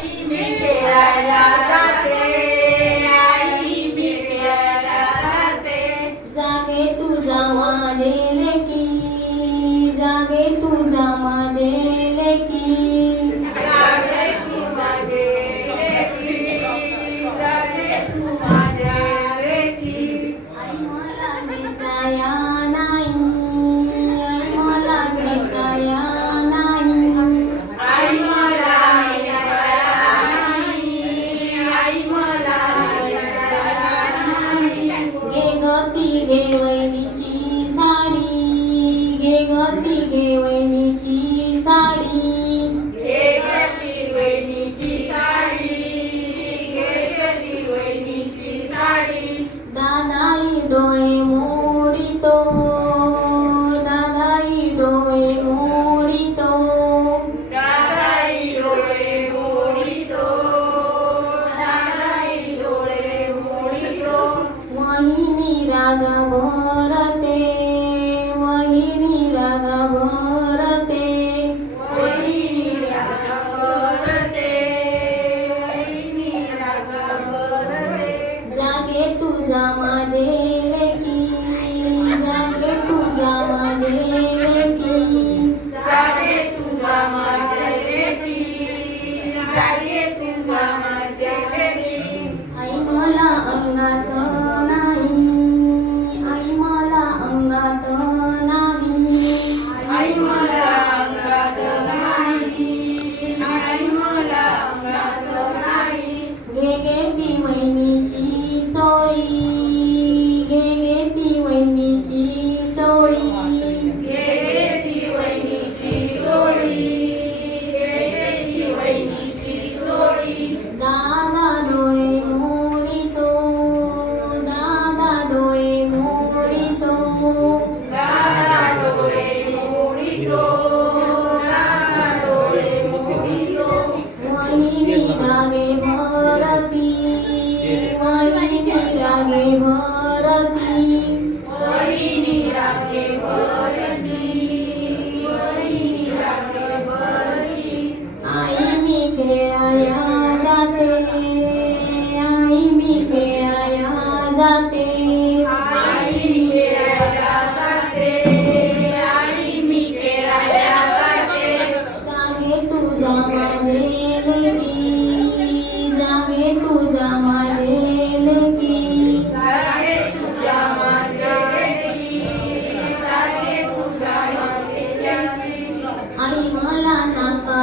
आई tidak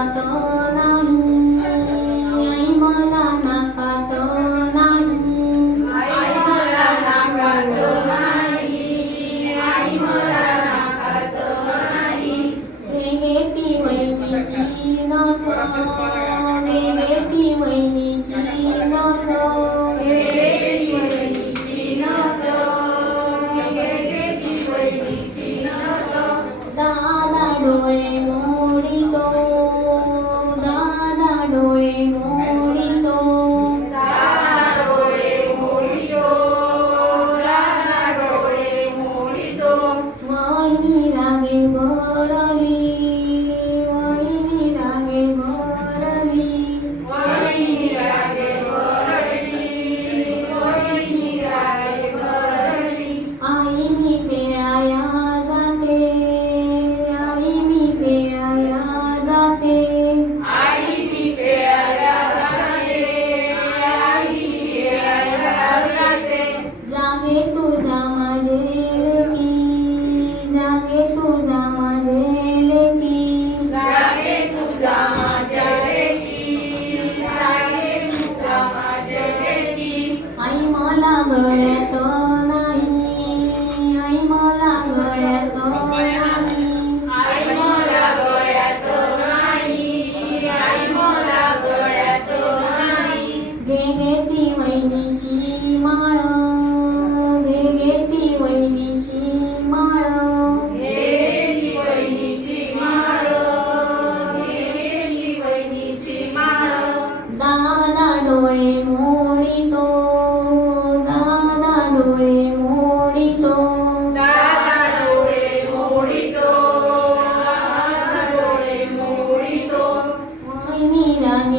জানা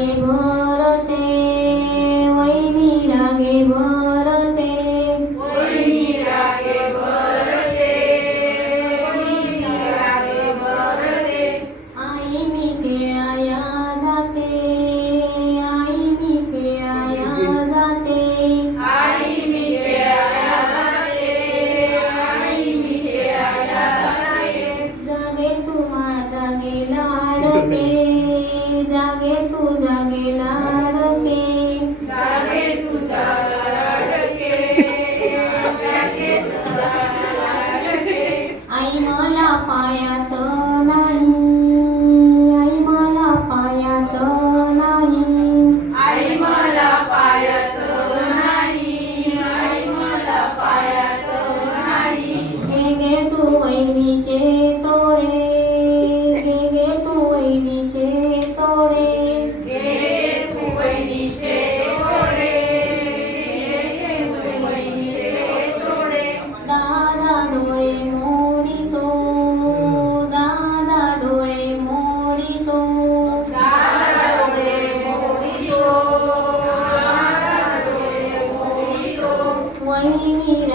You. mãe.